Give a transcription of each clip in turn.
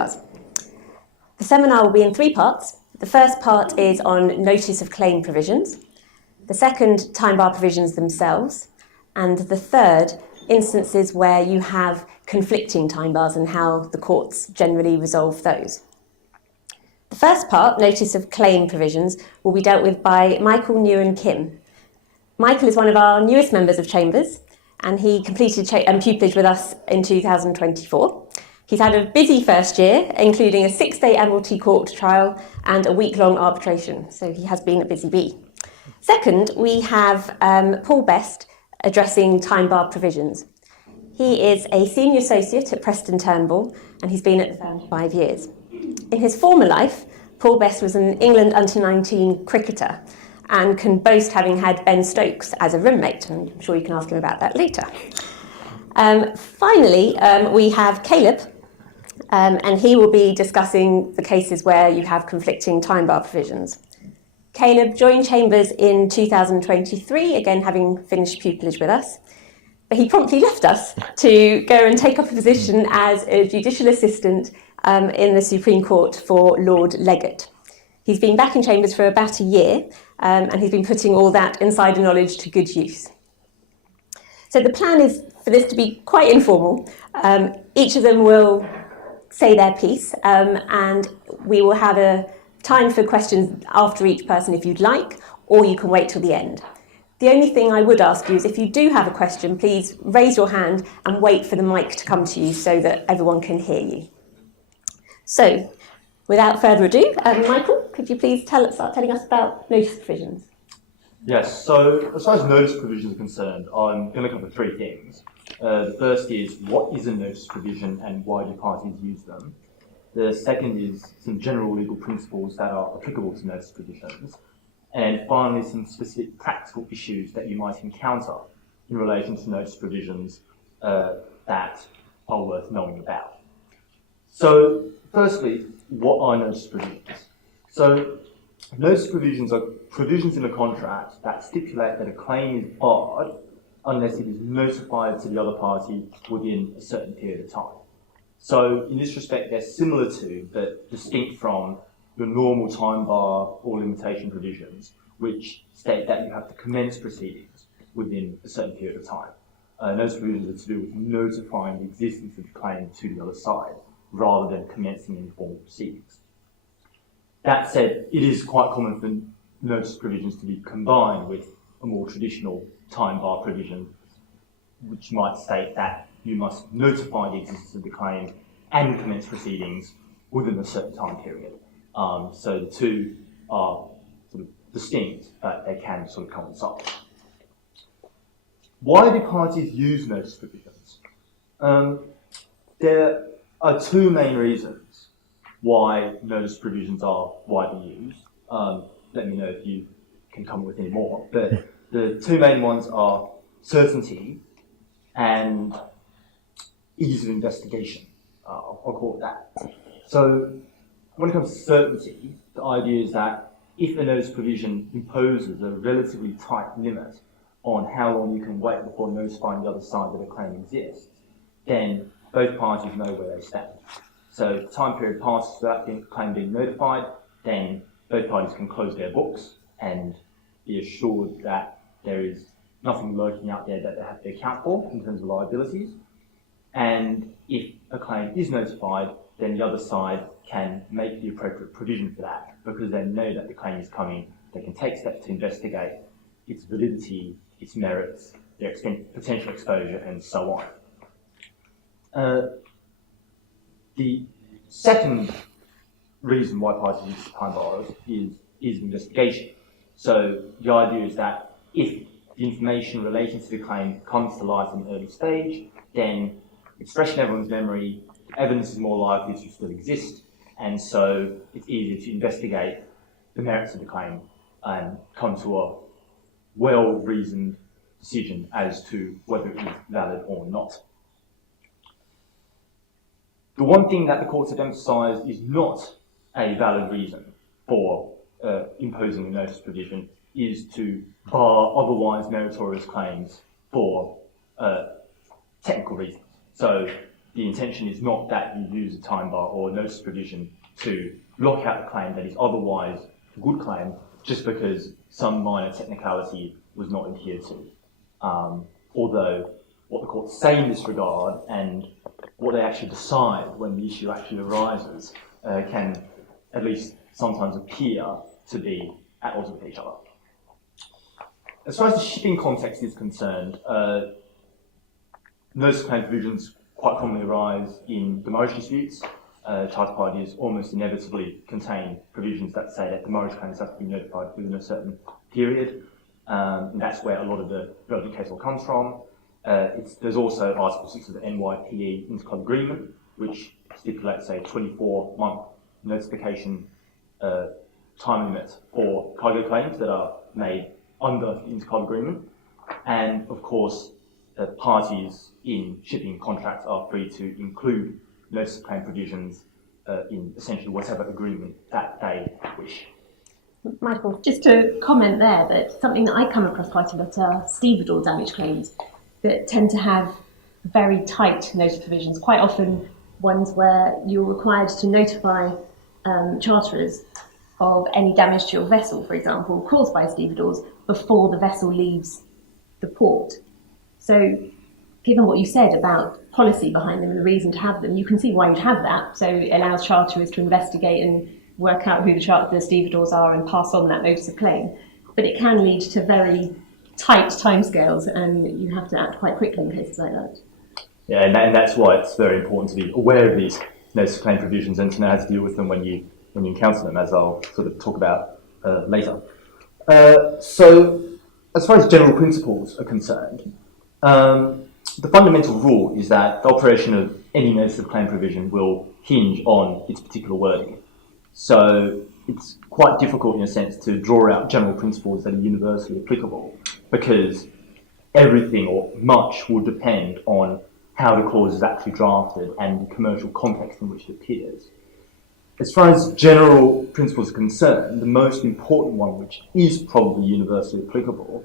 us. The seminar will be in 3 parts. The first part is on notice of claim provisions, the second, time bar provisions themselves, and the third, instances where you have conflicting time bars and how the courts generally resolve those. The first part, notice of claim provisions, will be dealt with by Michael Nguyen-Kim. Michael is one of our newest members of Chambers, and he completed pupillage with us in 2024. He's had a busy first year, including a 6-day Admiralty Court trial and a week-long arbitration, so he has been a busy bee. Second, we have Paul Best addressing time bar provisions. He is a senior associate at Preston Turnbull, and he's been at the firm for 5 years. In his former life, Paul Best was an England under-19 cricketer and can boast having had Ben Stokes as a roommate, and I'm sure you can ask him about that later. Finally, we have Caleb, and he will be discussing the cases where you have conflicting time bar provisions. Caleb joined Chambers in 2023, again having finished pupillage with us, but he promptly left us to go and take up a position as a judicial assistant in the Supreme Court for Lord Leggett. He's been back in Chambers for about a year, and he's been putting all that insider knowledge to good use. So the plan is for this to be quite informal. Each of them will say their piece, and we will have a time for questions after each person if you'd like, or you can wait till the end. The only thing I would ask you is if you do have a question, please raise your hand and wait for the mic to come to you so that everyone can hear you. So, without further ado, Michael, could you please start telling us about notice provisions? Yes, so as far as notice provisions are concerned, I'm going to cover 3 things. The first is, what is a notice provision and why do parties use them? The second is some general legal principles that are applicable to notice provisions. And finally, some specific practical issues that you might encounter in relation to notice provisions that are worth knowing about. So, firstly, what are notice provisions? So, notice provisions are provisions in a contract that stipulate that a claim is barred unless it is notified to the other party within a certain period of time. So, in this respect, they're similar to, but distinct from, the normal time bar or limitation provisions, which state that you have to commence proceedings within a certain period of time. Notice provisions are to do with notifying the existence of the claim to the other side, rather than commencing any formal proceedings. That said, it is quite common for notice provisions to be combined with a more traditional time bar provision, which might state that you must notify the existence of the claim and commence proceedings within a certain time period. So the two are sort of distinct, but they can sort of coincide. Why do parties use notice provisions? There are 2 main reasons why notice provisions are widely used. Let me know if you can come up with any more. But the 2 main ones are certainty and ease of investigation. I'll call it that. So when it comes to certainty, the idea is that if a notice provision imposes a relatively tight limit on how long you can wait before notifying the other side that a claim exists, then both parties know where they stand. So if the time period passes without the claim being notified, then both parties can close their books and be assured that there is nothing lurking out there that they have to account for in terms of liabilities. And if a claim is notified, then the other side can make the appropriate provision for that, because they know that the claim is coming. They can take steps to investigate its validity, its merits, their potential exposure, and so on. The second reason why parties use time bars is investigation. So the idea is that if the information relating to the claim comes to light in an early stage, then it's fresh in everyone's memory, evidence is more likely to still exist, and so it's easier to investigate the merits of the claim and come to a well-reasoned decision as to whether it is valid or not. The one thing that the courts have emphasised is not a valid reason for imposing a notice provision is to bar otherwise meritorious claims for technical reasons. So the intention is not that you use a time bar or notice provision to lock out a claim that is otherwise a good claim just because some minor technicality was not adhered to. Although what the courts say in this regard and what they actually decide when the issue actually arises can at least sometimes appear to be at odds with each other. As far as the shipping context is concerned, notice of claim provisions quite commonly arise in demurrage disputes. Charter parties almost inevitably contain provisions that say that demurrage claims have to be notified within a certain period. And that's where a lot of the relevant case law comes from. There's also Article 6 of the NYPE Interclub Agreement, which stipulates a 24-month notification time limit for cargo claims that are made under the Interclub Agreement. And of course, parties in shipping contracts are free to include notice of claim provisions in essentially whatever agreement that they wish. Michael? Just to comment there, that something that I come across quite a lot are stevedore damage claims that tend to have very tight notice provisions, quite often ones where you're required to notify charterers of any damage to your vessel, for example, caused by stevedores before the vessel leaves the port. So given what you said about policy behind them and the reason to have them, you can see why you'd have that. So it allows charterers to investigate and work out who the stevedores are and pass on that notice of claim. But it can lead to very tight timescales, and you have to act quite quickly in cases like that. Yeah, and that's why it's very important to be aware of these notice of claim provisions and to know how to deal with them when you encounter them, as I'll sort of talk about later. So, as far as general principles are concerned, the fundamental rule is that the operation of any notice of claim provision will hinge on its particular wording. So it's quite difficult in a sense to draw out general principles that are universally applicable because everything or much will depend on how the clause is actually drafted and the commercial context in which it appears. As far as general principles are concerned, the most important one, which is probably universally applicable,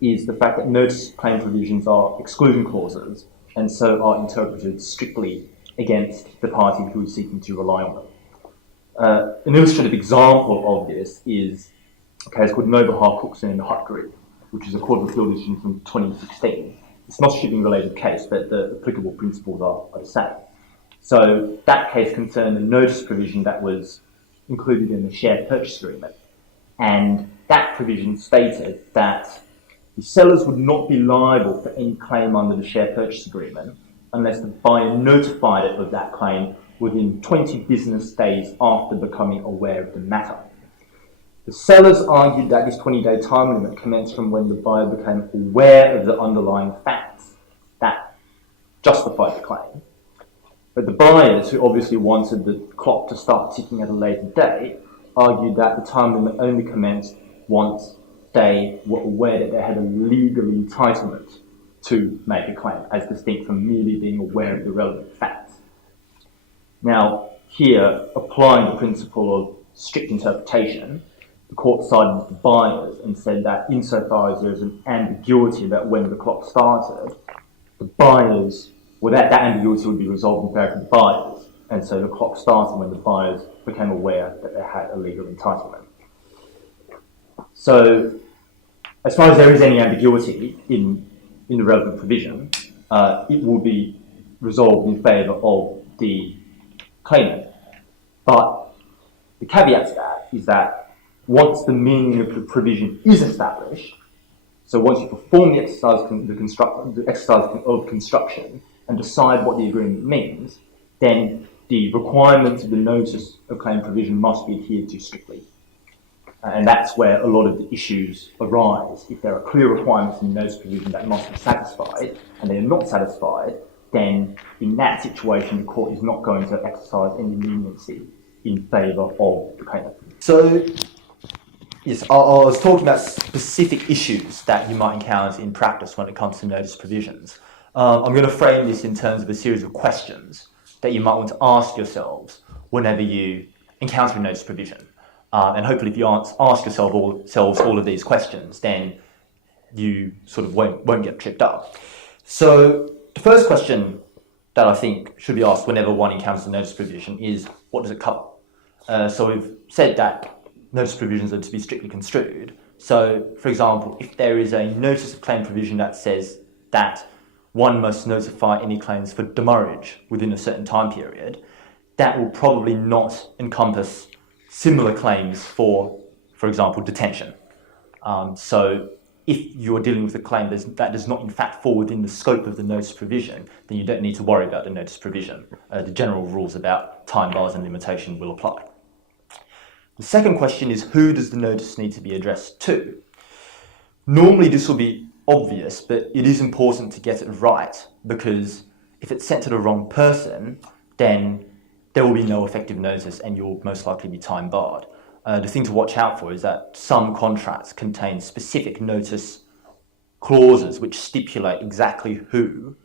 is the fact that notice of claim provisions are exclusion clauses and so are interpreted strictly against the party who is seeking to rely on them. An illustrative example of this is a case called Nobuha Cookson and Hutgrid, which is a Court of Appeal decision from 2016. It's not a shipping-related case, but the applicable principles are the same. So that case concerned a notice provision that was included in the shared purchase agreement. And that provision stated that the sellers would not be liable for any claim under the shared purchase agreement unless the buyer notified it of that claim within 20 business days after becoming aware of the matter. The sellers argued that this 20-day time limit commenced from when the buyer became aware of the underlying facts that justified the claim. But the buyers, who obviously wanted the clock to start ticking at a later date, argued that the time limit only commenced once they were aware that they had a legal entitlement to make a claim, as distinct from merely being aware of the relevant facts. Now, here, applying the principle of strict interpretation, the court sided with the buyers and said that insofar as there is an ambiguity about when the clock started, the buyers, well, that ambiguity would be resolved in favour of the buyers, and so the clock started when the buyers became aware that they had a legal entitlement. So, as far as there is any ambiguity in the relevant provision, it will be resolved in favour of the claimant. But the caveat to that is that once the meaning of the provision is established, so once you perform the exercise of construction and decide what the agreement means, then the requirements of the notice of claim provision must be adhered to strictly. And that's where a lot of the issues arise. If there are clear requirements in the notice provision that must be satisfied, and they are not satisfied, then in that situation, the court is not going to exercise any leniency in favour of the claimant. So, yes, I was talking about specific issues that you might encounter in practice when it comes to notice provisions. I'm going to frame this in terms of a series of questions that you might want to ask yourselves whenever you encounter a notice provision. And hopefully if you ask yourselves all of these questions, then you sort of won't get tripped up. So the first question that I think should be asked whenever one encounters a notice provision is, what does it cover? So we've said that notice provisions are to be strictly construed. So, for example, if there is a notice of claim provision that says that one must notify any claims for demurrage within a certain time period, that will probably not encompass similar claims for example, detention. So if you're dealing with a claim that does not in fact fall within the scope of the notice provision, then you don't need to worry about the notice provision. The general rules about time bars and limitation will apply. The second question is, who does the notice need to be addressed to? Normally this will be obvious, but it is important to get it right, because if it's sent to the wrong person, then there will be no effective notice and you'll most likely be time barred. The thing to watch out for is that some contracts contain specific notice clauses which stipulate exactly who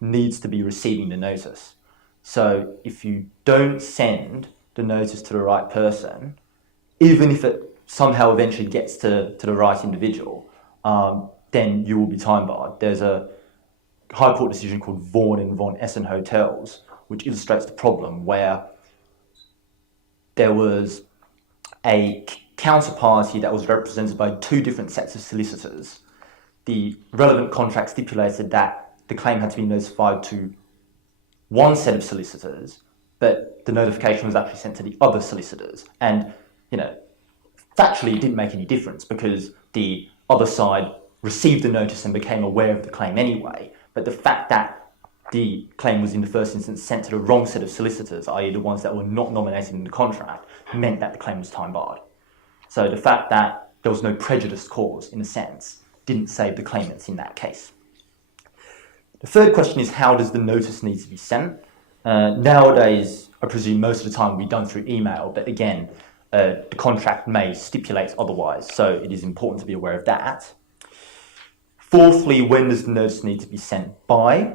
needs to be receiving the notice. So if you don't send the notice to the right person, even if it somehow eventually gets to the right individual, then you will be time barred. There's a High Court decision called Vaughan and Von Essen Hotels, which illustrates the problem, where there was a counterparty that was represented by two different sets of solicitors. The relevant contract stipulated that the claim had to be notified to one set of solicitors, but the notification was actually sent to the other solicitors. And, factually it didn't make any difference because the other side received the notice and became aware of the claim anyway. But the fact that the claim was in the first instance sent to the wrong set of solicitors, i.e. the ones that were not nominated in the contract, meant that the claim was time barred. So the fact that there was no prejudice cause, in a sense, didn't save the claimants in that case. The third question is, how does the notice need to be sent? Nowadays, I presume most of the time will be done through email, but again, the contract may stipulate otherwise, so it is important to be aware of that. Fourthly, when does the notice need to be sent by?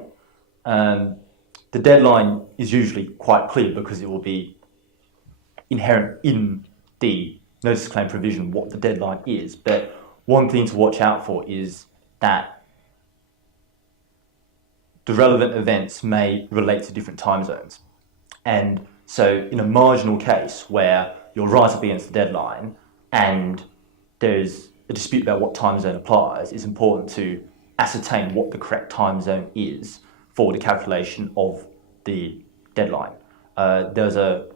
The deadline is usually quite clear because it will be inherent in the notice of claim provision what the deadline is. But one thing to watch out for is that the relevant events may relate to different time zones. And so in a marginal case where you're right up against the deadline and there's a dispute about what time zone applies, it's important to ascertain what the correct time zone is for the calculation of the deadline. There's a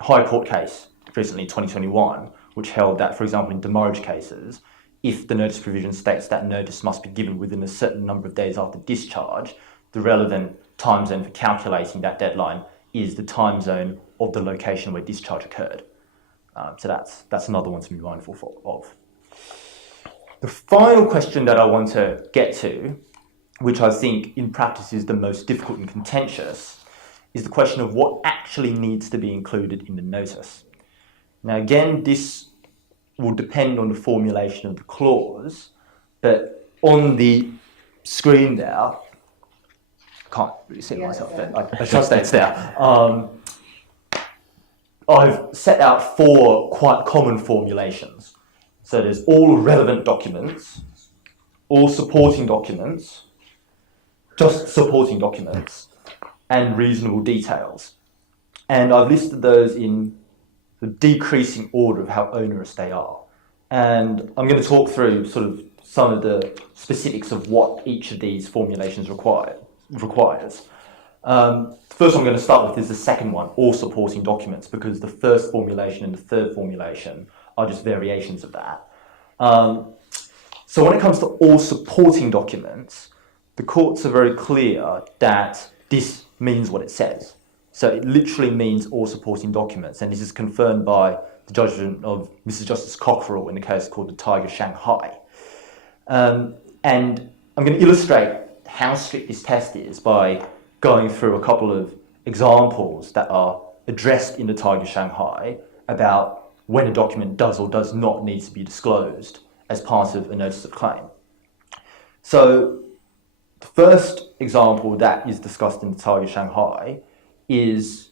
High Court case recently in 2021 which held that, for example, in demurrage cases, if the notice provision states that notice must be given within a certain number of days after discharge, the relevant time zone for calculating that deadline is the time zone of the location where discharge occurred. So that's another one to be mindful of. The final question that I want to get to, which I think in practice is the most difficult and contentious, is the question of what actually needs to be included in the notice. Now again, this will depend on the formulation of the clause, but on the screen there, I can't really see it myself, but I trust that it's there. I've set out 4 quite common formulations. So there's all relevant documents, all supporting documents, just supporting documents, and reasonable details. And I've listed those in the decreasing order of how onerous they are. And I'm going to talk through sort of some of the specifics of what each of these formulations requires. The first one I'm going to start with is the second one, all supporting documents, because the first formulation and the third formulation are just variations of that. So when it comes to all supporting documents, the courts are very clear that this means what it says. So it literally means all supporting documents, and this is confirmed by the judgment of Mrs. Justice Cockerell in a case called the Tiger Shanghai. And I'm going to illustrate how strict this test is by going through a couple of examples that are addressed in the Tiger Shanghai about when a document does or does not need to be disclosed as part of a notice of claim. So the first example that is discussed in the Tiger Shanghai is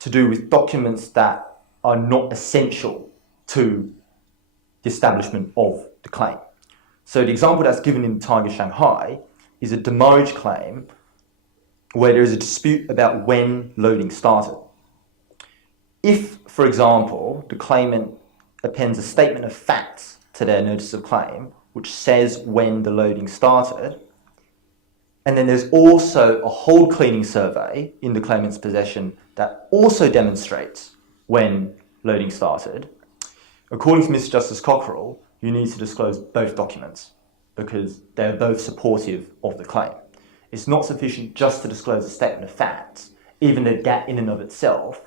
to do with documents that are not essential to the establishment of the claim. So the example that's given in the Tiger Shanghai is a demurrage claim where there is a dispute about when loading started. If, for example, the claimant appends a statement of facts to their notice of claim, which says when the loading started, and then there's also a hold cleaning survey in the claimant's possession that also demonstrates when loading started, according to Mr. Justice Cockerell, you need to disclose both documents because they're both supportive of the claim. It's not sufficient just to disclose a statement of facts, even though that in and of itself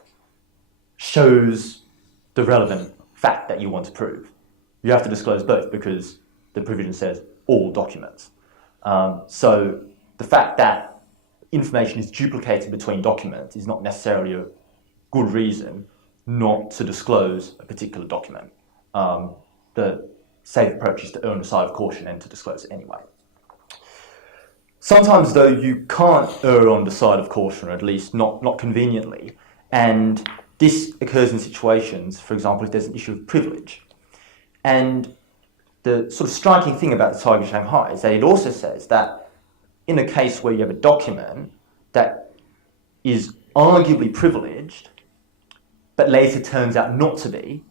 shows the relevant fact that you want to prove. You have to disclose both because the provision says all documents. So the fact that information is duplicated between documents is not necessarily a good reason not to disclose a particular document. The safe approach is to err on the side of caution and to disclose it anyway. Sometimes, though, you can't err on the side of caution, or at least not conveniently, and this occurs in situations, for example, if there's an issue of privilege. And the sort of striking thing about the Tiger Shanghai is that it also says that in a case where you have a document that is arguably privileged, but later turns out not to be,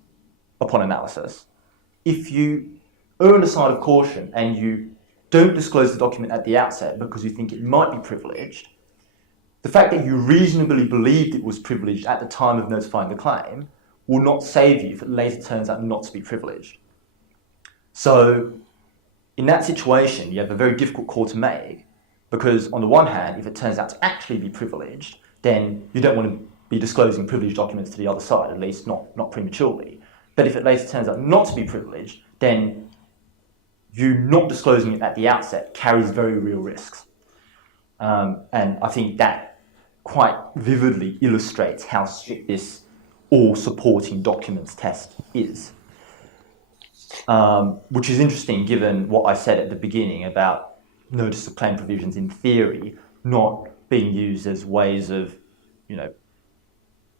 upon analysis, if you err on the side of caution and you don't disclose the document at the outset because you think it might be privileged, the fact that you reasonably believed it was privileged at the time of notifying the claim will not save you if it later turns out not to be privileged. So in that situation, you have a very difficult call to make because on the one hand, if it turns out to actually be privileged, then you don't want to be disclosing privileged documents to the other side, at least not prematurely. But if it later turns out not to be privileged, then you not disclosing it at the outset carries very real risks. And I think that quite vividly illustrates how strict this all supporting documents test is. Which is interesting given what I said at the beginning about notice of claim provisions in theory not being used as ways of,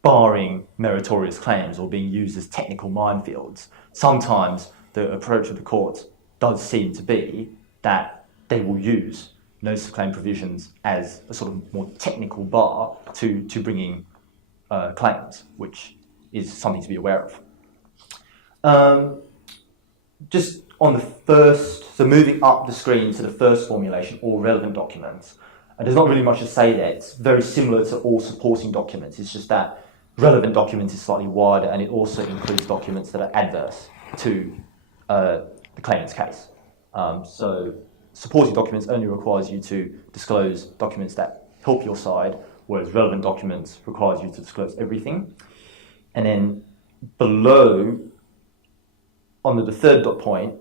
barring meritorious claims or being used as technical minefields. Sometimes the approach of the courts does seem to be that they will use notice of claim provisions as a sort of more technical bar to bringing claims, which is something to be aware of. Just on the first, so moving up the screen to the first formulation, all relevant documents, there's not really much to say there. It's very similar to all supporting documents. It's just that relevant documents is slightly wider and it also includes documents that are adverse to the claimant's case. So supporting documents only requires you to disclose documents that help your side, whereas relevant documents requires you to disclose everything. And then below, under the third dot point,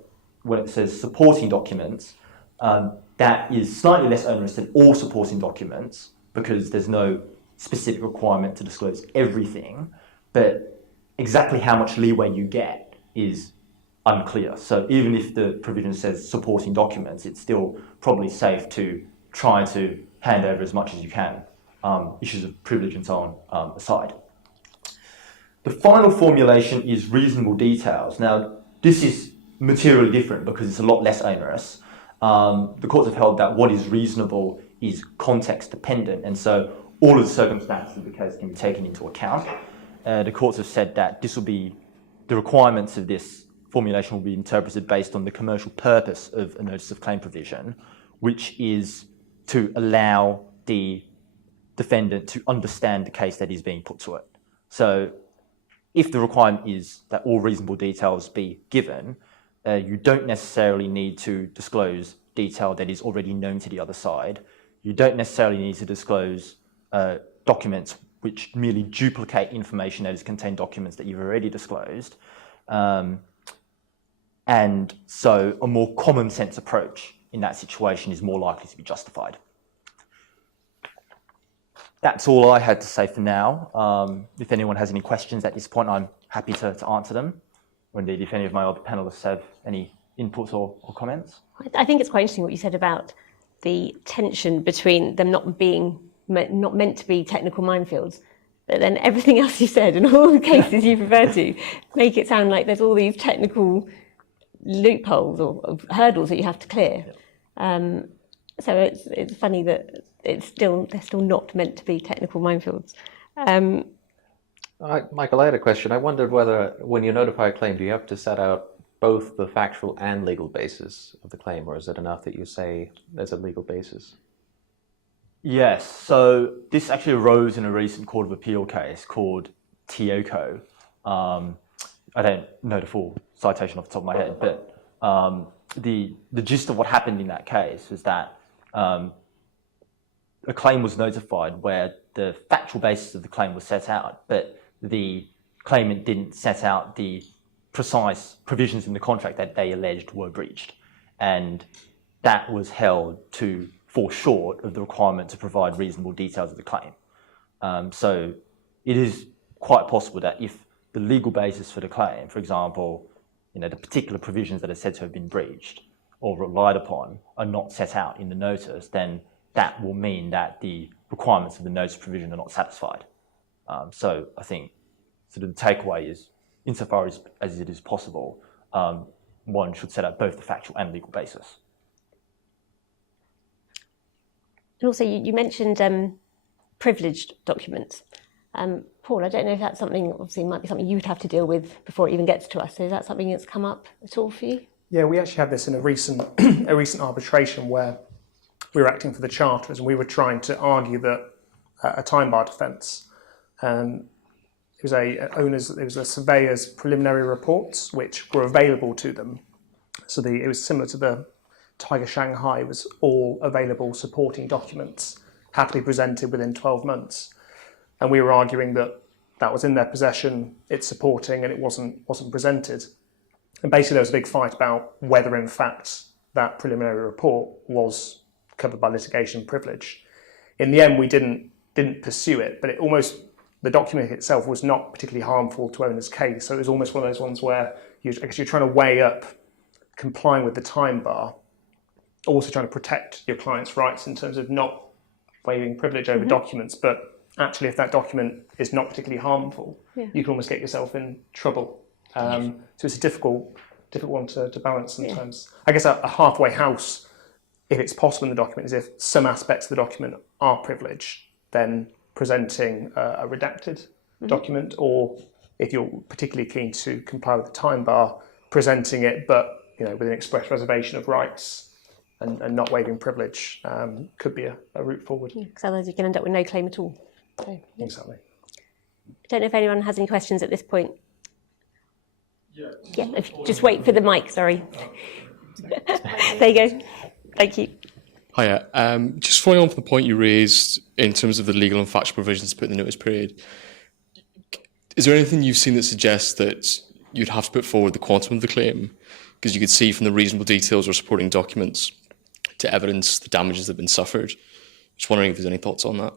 when it says supporting documents, that is slightly less onerous than all supporting documents because there's no specific requirement to disclose everything, but exactly how much leeway you get is unclear. So even if the provision says supporting documents, it's still probably safe to try to hand over as much as you can, issues of privilege and so on aside. The final formulation is reasonable details. Now, this is materially different because it's a lot less onerous. The courts have held that what is reasonable is context dependent, and so all of the circumstances of the case can be taken into account. The courts have said that the requirements of this formulation will be interpreted based on the commercial purpose of a notice of claim provision, which is to allow the defendant to understand the case that is being put to it. So if the requirement is that all reasonable details be given, you don't necessarily need to disclose detail that is already known to the other side. You don't necessarily need to disclose documents which merely duplicate information that is contained documents that you've already disclosed. And so a more common sense approach in that situation is more likely to be justified. That's all I had to say for now. If anyone has any questions at this point, I'm happy to answer them. Or indeed, if any of my other panelists have any inputs or comments. I think it's quite interesting what you said about the tension between them not meant to be technical minefields, but then everything else you said and all the cases you've referred to make it sound like there's all these technical loopholes or hurdles that you have to clear. So it's funny that they're still not meant to be technical minefields. Michael, I had a question. I wondered whether, when you notify a claim, do you have to set out both the factual and legal basis of the claim, or is it enough that you say there's a legal basis? Yes, so this actually arose in a recent Court of Appeal case called Tioko. I don't know the full citation off the top of my head, but the gist of what happened in that case was that a claim was notified where the factual basis of the claim was set out, but the claimant didn't set out the precise provisions in the contract that they alleged were breached. And that was held to fall short of the requirement to provide reasonable details of the claim. So it is quite possible that if the legal basis for the claim, for example, the particular provisions that are said to have been breached or relied upon are not set out in the notice, then that will mean that the requirements of the notice provision are not satisfied. So I think sort of the takeaway is, insofar as it is possible, one should set out both the factual and legal basis. And also, you mentioned privileged documents. Paul, I don't know if that's something, obviously, it might be something you would have to deal with before it even gets to us. So is that something that's come up at all for you? Yeah, we actually had this in a recent arbitration where we were acting for the charters and we were trying to argue that a time bar defence. It was a surveyor's preliminary reports which were available to them. So it was similar to the Tiger Shanghai. It was all available supporting documents, had to be presented within 12 months. And we were arguing that that was in their possession, it's supporting, and it wasn't presented. And basically there was a big fight about whether in fact that preliminary report was covered by litigation privilege. In the end, we didn't pursue it, but the document itself was not particularly harmful to owner's case. So it was almost one of those ones where I guess you're trying to weigh up complying with the time bar, also trying to protect your client's rights in terms of not waiving privilege over documents, but actually if that document is not particularly harmful, you can almost get yourself in trouble. So it's a difficult one to balance sometimes. I guess a halfway house, if it's possible in the document, is if some aspects of the document are privileged, then presenting a redacted document, or if you're particularly keen to comply with the time bar, presenting it, but with an express reservation of rights and not waiving privilege could be a route forward. Because otherwise you can end up with no claim at all. So, Exactly. I don't know if anyone has any questions at this point. Yeah, just wait for the mic, sorry. There you go. Thank you. Hiya. Just following on from the point you raised in terms of the legal and factual provisions to put in the notice period, is there anything you've seen that suggests that you'd have to put forward the quantum of the claim? Because you could see from the reasonable details or supporting documents to evidence the damages that have been suffered. Just wondering if there's any thoughts on that.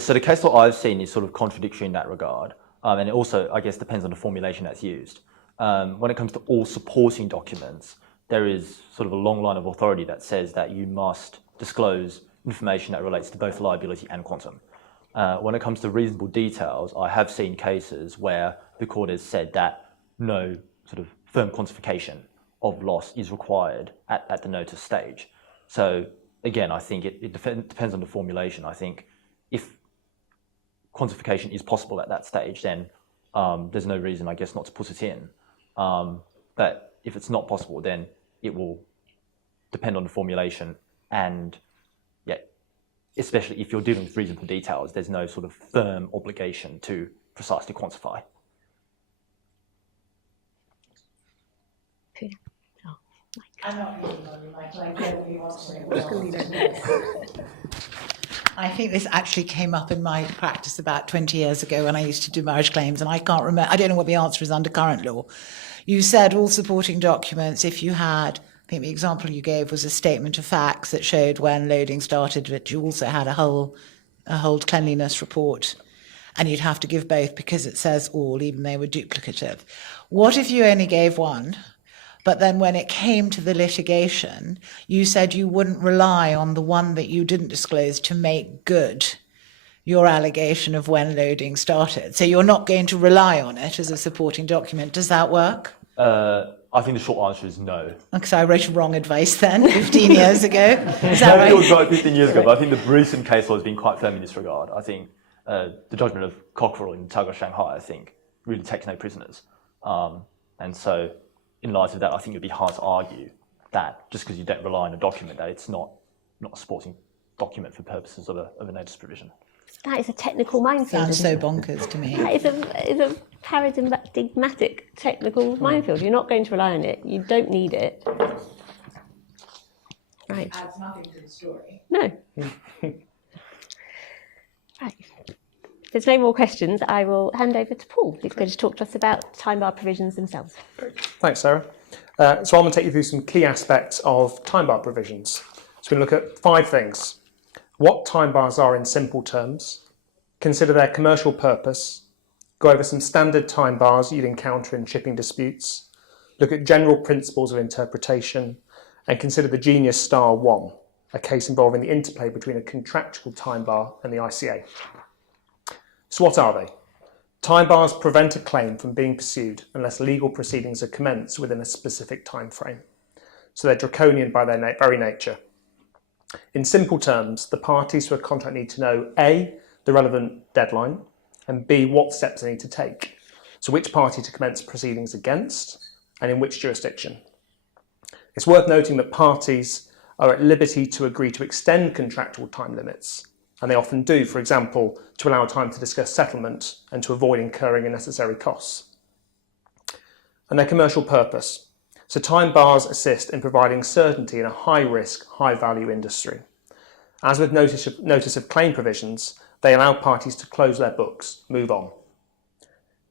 So the case law I've seen is sort of contradictory in that regard. And it also, I guess, depends on the formulation that's used. When it comes to all supporting documents, there is sort of a long line of authority that says that you must disclose information that relates to both liability and quantum. When it comes to reasonable details, I have seen cases where the court has said that no sort of firm quantification of loss is required at the notice stage. So again, I think it depends on the formulation. I think if quantification is possible at that stage, then there's no reason, I guess, not to put it in. But if it's not possible, then it will depend on the formulation, and especially if you're dealing with reasonable details, there's no sort of firm obligation to precisely quantify. I'm not using on you, Michael. I don't really want to. I think this actually came up in my practice about 20 years ago when I used to do marriage claims, and I can't remember. I don't know what the answer is under current law. You said all supporting documents, if you had, I think the example you gave was a statement of facts that showed when loading started, but you also had a whole cleanliness report, and you'd have to give both because it says all, even though they were duplicative. What if you only gave one? But then when it came to the litigation, you said you wouldn't rely on the one that you didn't disclose to make good your allegation of when loading started. So you're not going to rely on it as a supporting document. Does that work? I I think the short answer is no. Because I wrote wrong advice then, 15 years ago. Is that Maybe it was right? right 15 years ago, but I think the recent case law has been quite firm in this regard. I think the judgment of Cockerell in Tug of Shanghai, I think, really takes no prisoners. And so, in light of that, I think it would be hard to argue that just because you don't rely on a document, that it's not a sporting document for purposes of a notice provision. That is a technical minefield. Sounds so bonkers to me. That is a paradigmatic technical minefield. You're not going to rely on it. You don't need it. Right. Adds nothing to the story. No. Right. If there's no more questions, I will hand over to Paul, who's going to talk to us about time bar provisions themselves. Thanks, Sarah. So I'm going to take you through some key aspects of time bar provisions. So we're going to look at 5 things. What time bars are in simple terms, consider their commercial purpose, go over some standard time bars you'd encounter in shipping disputes, look at general principles of interpretation, and consider the Genius Star 1, a case involving the interplay between a contractual time bar and the ICA. So what are they? Time bars prevent a claim from being pursued unless legal proceedings are commenced within a specific time frame. So they're draconian by their very nature. In simple terms, the parties to a contract need to know A, the relevant deadline, and B, what steps they need to take. So which party to commence proceedings against and in which jurisdiction. It's worth noting that parties are at liberty to agree to extend contractual time limits, and they often do, for example, to allow time to discuss settlement and to avoid incurring unnecessary costs. And their commercial purpose. So time bars assist in providing certainty in a high-risk, high-value industry. As with notice of claim provisions, they allow parties to close their books, move on.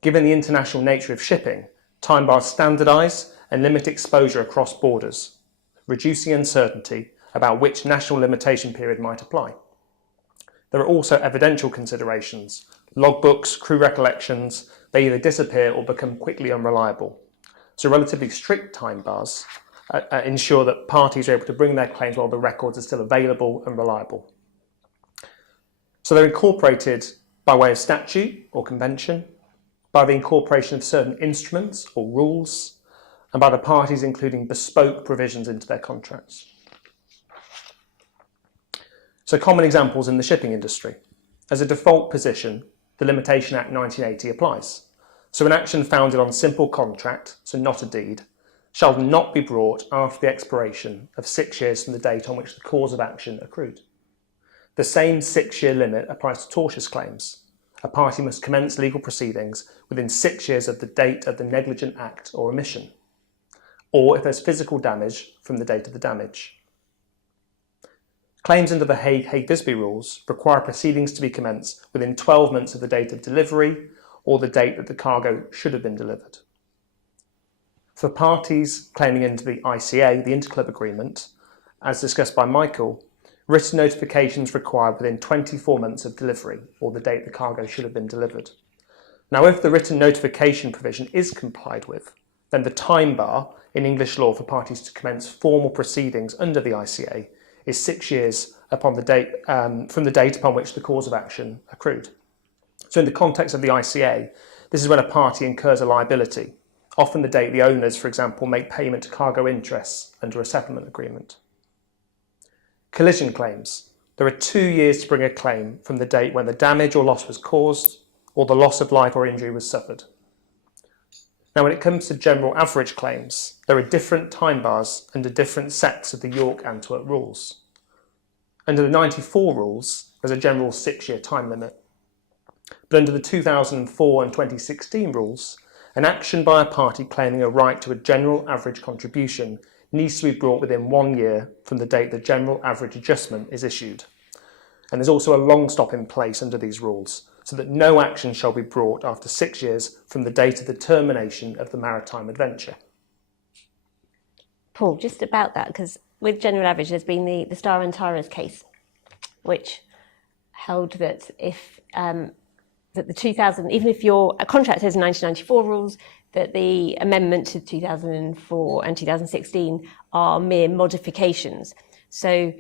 Given the international nature of shipping, time bars standardise and limit exposure across borders, reducing uncertainty about which national limitation period might apply. There are also evidential considerations. Logbooks, crew recollections, they either disappear or become quickly unreliable. So relatively strict time bars ensure that parties are able to bring their claims while the records are still available and reliable. So they're incorporated by way of statute or convention, by the incorporation of certain instruments or rules, and by the parties including bespoke provisions into their contracts. So common examples in the shipping industry. As a default position, the Limitation Act 1980 applies. So an action founded on simple contract, so not a deed, shall not be brought after the expiration of 6 years from the date on which the cause of action accrued. The same 6-year limit applies to tortious claims. A party must commence legal proceedings within 6 years of the date of the negligent act or omission, or if there's physical damage from the date of the damage. Claims under the Hague-Visby rules require proceedings to be commenced within 12 months of the date of delivery or the date that the cargo should have been delivered. For parties claiming under the ICA, the Interclub Agreement, as discussed by Michael, written notifications required within 24 months of delivery or the date the cargo should have been delivered. Now, if the written notification provision is complied with, then the time bar in English law for parties to commence formal proceedings under the ICA is 6 years upon the date, from the date upon which the cause of action accrued. So in the context of the ICA, this is when a party incurs a liability, often the date the owners, for example, make payment to cargo interests under a settlement agreement. Collision claims. There are 2 years to bring a claim from the date when the damage or loss was caused or the loss of life or injury was suffered. Now, when it comes to general average claims, there are different time bars under different sets of the York-Antwerp rules. Under the 94 rules, there's a general 6-year time limit. But under the 2004 and 2016 rules, an action by a party claiming a right to a general average contribution needs to be brought within 1 year from the date the general average adjustment is issued. And there's also a long stop in place under these rules, so that no action shall be brought after 6 years from the date of the termination of the maritime adventure. Paul, just about that, because with general average, there's been the Star and Tara's case, which held that if that the 2000, even if your contract has 1994 rules, that the amendment to 2004 and 2016 are mere modifications. So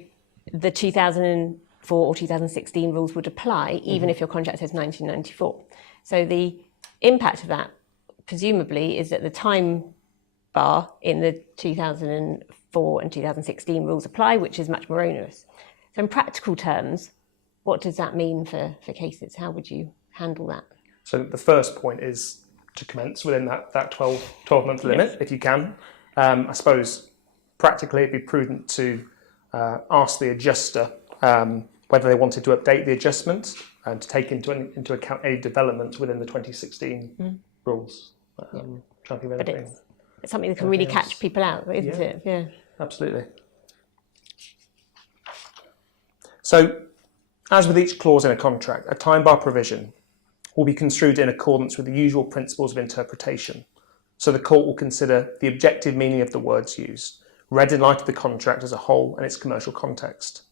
the 2004 or 2016 rules would apply even if your contract says 1994. So the impact of that, presumably, is that the time bar in the 2004 and 2016 rules apply, which is much more onerous. So in practical terms, what does that mean for cases? How would you handle that? So the first point is to commence within that 12-month limit, if you can. I suppose practically it'd be prudent to ask the adjuster whether they wanted to update the adjustment and to take into account any developments within the 2016 rules. Trying to think of But anything. it's something that can really catch people out, isn't it? Yeah. Absolutely. So, as with each clause in a contract, a time bar provision will be construed in accordance with the usual principles of interpretation. So the court will consider the objective meaning of the words used, read in light of the contract as a whole and its commercial context.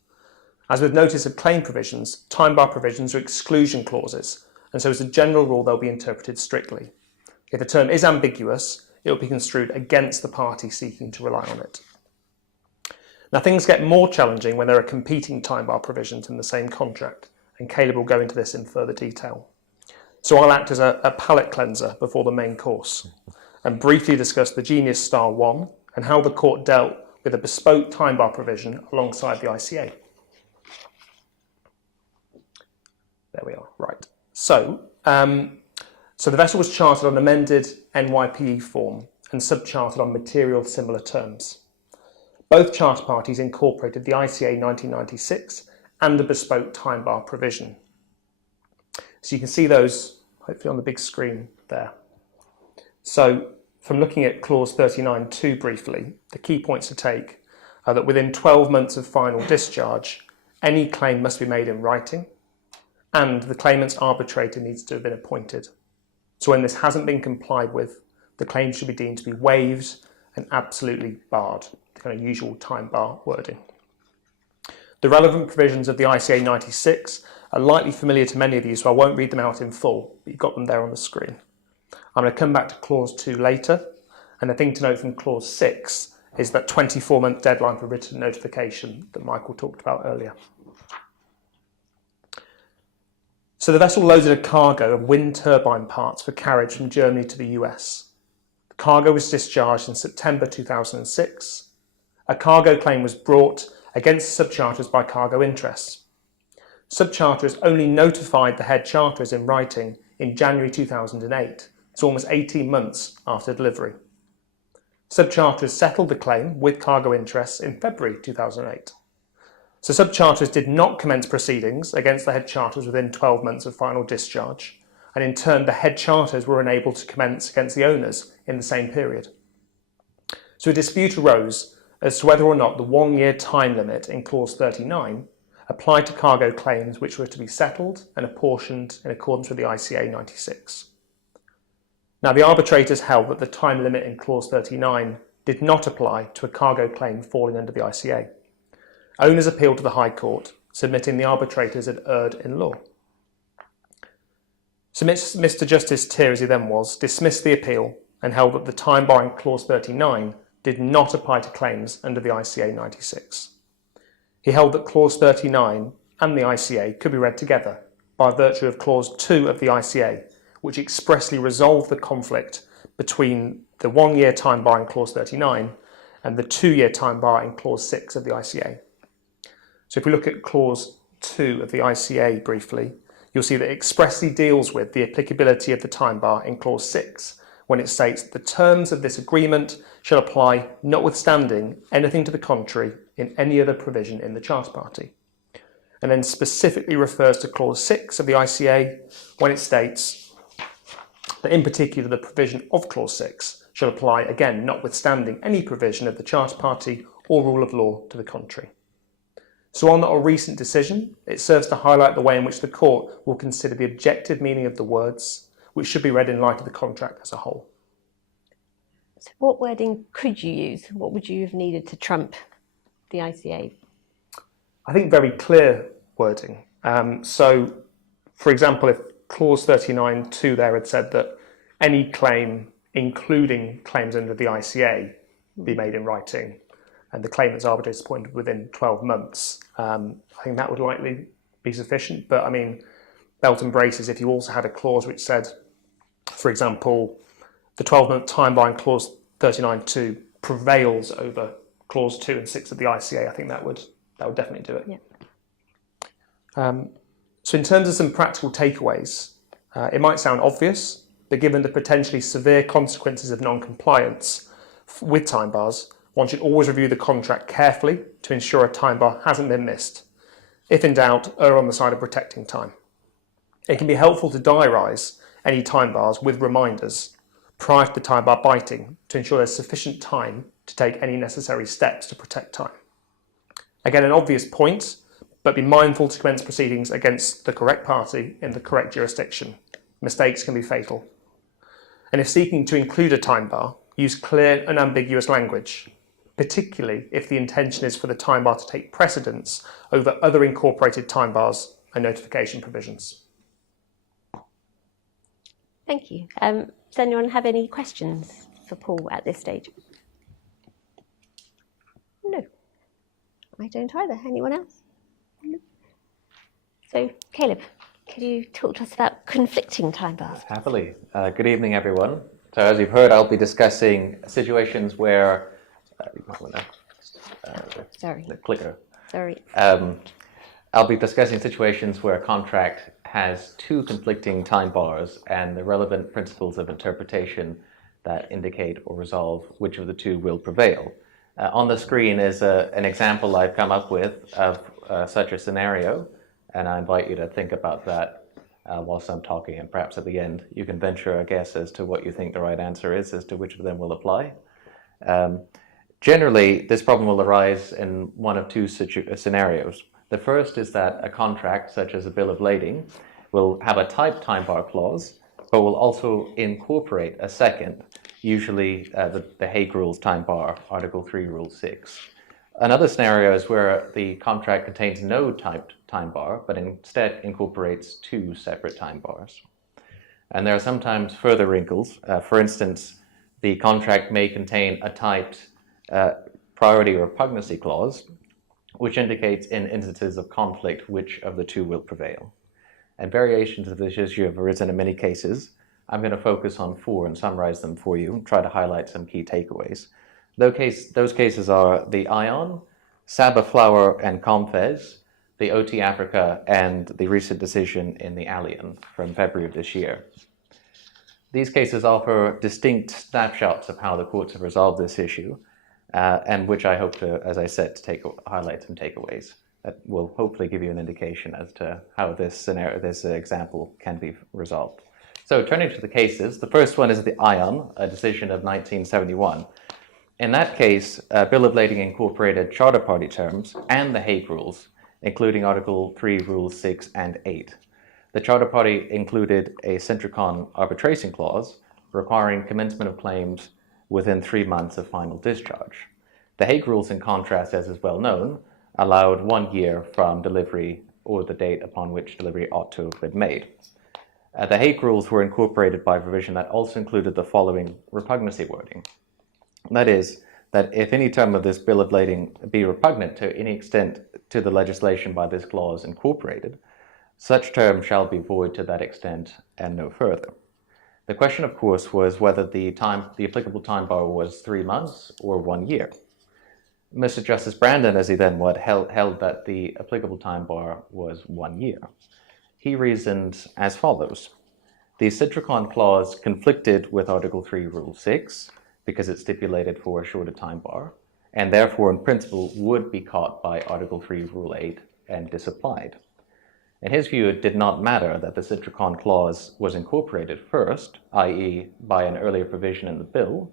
As with notice of claim provisions, time bar provisions are exclusion clauses, and so as a general rule they'll be interpreted strictly. If a term is ambiguous, it will be construed against the party seeking to rely on it. Now things get more challenging when there are competing time bar provisions in the same contract, and Caleb will go into this in further detail. So I'll act as a palate cleanser before the main course and briefly discuss the Genius Star 1 and how the court dealt with a bespoke time bar provision alongside the ICA. There we are, right. So the vessel was chartered on amended NYPE form and subchartered on material similar terms. Both charter parties incorporated the ICA 1996 and the bespoke time bar provision. So you can see those hopefully on the big screen there. So from looking at clause 39.2 briefly, the key points to take are that within 12 months of final discharge, any claim must be made in writing and the claimant's arbitrator needs to have been appointed. So when this hasn't been complied with, the claim should be deemed to be waived and absolutely barred, the kind of usual time bar wording. The relevant provisions of the ICA 96 are likely familiar to many of you, so I won't read them out in full, but you've got them there on the screen. I'm going to come back to clause 2 later, and the thing to note from clause 6 is that 24-month deadline for written notification that Michael talked about earlier. So the vessel loaded a cargo of wind turbine parts for carriage from Germany to the US. The cargo was discharged in September 2006. A cargo claim was brought against subcharters by cargo interests. Subcharters only notified the head charterers in writing in January 2008, so almost 18 months after delivery. Subcharters settled the claim with cargo interests in February 2008. So subcharters did not commence proceedings against the head charters within 12 months of final discharge, and in turn the head charters were unable to commence against the owners in the same period. So a dispute arose as to whether or not the 1-year time limit in clause 39 applied to cargo claims which were to be settled and apportioned in accordance with the ICA 96. Now the arbitrators held that the time limit in clause 39 did not apply to a cargo claim falling under the ICA. Owners appealed to the High Court, submitting the arbitrators had erred in law. So Mr Justice Tier, as he then was, dismissed the appeal and held that the time bar in clause 39 did not apply to claims under the ICA 96. He held that clause 39 and the ICA could be read together by virtue of clause 2 of the ICA, which expressly resolved the conflict between the 1-year time bar in clause 39 and the 2-year time bar in clause 6 of the ICA. So if we look at clause 2 of the ICA briefly, you'll see that it expressly deals with the applicability of the time bar in clause 6 when it states that the terms of this agreement shall apply notwithstanding anything to the contrary in any other provision in the charter party. And then specifically refers to clause 6 of the ICA when it states that in particular the provision of clause 6 shall apply again notwithstanding any provision of the charter party or rule of law to the contrary. So on a recent decision, it serves to highlight the way in which the court will consider the objective meaning of the words, which should be read in light of the contract as a whole. So what wording could you use? What would you have needed to trump the ICA? I think very clear wording. So, for example, if clause 39.2 there had said that any claim, including claims under the ICA, be made in writing, and the claimant's arbitrator is appointed within 12 months, I think that would likely be sufficient. But I mean, belt and braces, if you also had a clause which said, for example, the 12-month time bar in clause 39.2 prevails over clause 2 and 6 of the ICA, I think that would definitely do it. Yeah. So in terms of some practical takeaways, it might sound obvious, but given the potentially severe consequences of non-compliance with time bars, one should always review the contract carefully to ensure a time bar hasn't been missed. If in doubt, err on the side of protecting time. It can be helpful to diarise any time bars with reminders prior to the time bar biting to ensure there's sufficient time to take any necessary steps to protect time. Again, an obvious point, but be mindful to commence proceedings against the correct party in the correct jurisdiction. Mistakes can be fatal. And if seeking to include a time bar, use clear and ambiguous language, particularly if the intention is for the time bar to take precedence over other incorporated time bars and notification provisions. Thank you. Does anyone have any questions for Paul at this stage? No, I don't either. Anyone else? No. So, Caleb, could you talk to us about conflicting time bars? Happily. Good evening, everyone. So as you've heard, I'll be discussing situations where... Sorry. The clicker. Sorry. I'll be discussing situations where a contract has two conflicting time bars and the relevant principles of interpretation that indicate or resolve which of the two will prevail. On the screen is an example I've come up with of such a scenario, and I invite you to think about that whilst I'm talking, and perhaps at the end you can venture a guess as to what you think the right answer is as to which of them will apply. Generally, this problem will arise in one of two scenarios. The first is that a contract, such as a bill of lading, will have a type time bar clause, but will also incorporate a second, usually the Hague Rules time bar, Article 3, Rule 6. Another scenario is where the contract contains no typed time bar, but instead incorporates two separate time bars. And there are sometimes further wrinkles. For instance, the contract may contain a typed priority or repugnancy clause, which indicates in instances of conflict which of the two will prevail. And variations of this issue have arisen in many cases. I'm going to focus on 4 and summarize them for you and try to highlight some key takeaways. Those cases are the Alion, Saba Flower and Comfez, the OT Africa, and the recent decision in the Alion from February of this year. These cases offer distinct snapshots of how the courts have resolved this issue, and which I hope to, as I said, to highlight some takeaways that will hopefully give you an indication as to how this example can be resolved. So turning to the cases, the first one is the Alion, a decision of 1971. In that case, Bill of Lading incorporated charter party terms and the Hague Rules, including Article 3, Rules 6 and 8. The charter party included a Centricon arbitration clause requiring commencement of claims within 3 months of final discharge. The Hague Rules, in contrast, as is well known, allowed 1 year from delivery or the date upon which delivery ought to have been made. The Hague Rules were incorporated by a provision that also included the following repugnancy wording. That is, that if any term of this Bill of Lading be repugnant to any extent to the legislation by this clause incorporated, such term shall be void to that extent and no further. The question, of course, was whether the applicable time bar was 3 months or 1 year. Mr. Justice Brandon, as he then held that the applicable time bar was 1 year. He reasoned as follows. The Centricon clause conflicted with Article 3, Rule 6 because it stipulated for a shorter time bar, and therefore in principle would be caught by Article 3, Rule 8 and disapplied. In his view, it did not matter that the Centricon clause was incorporated first, i.e. by an earlier provision in the bill,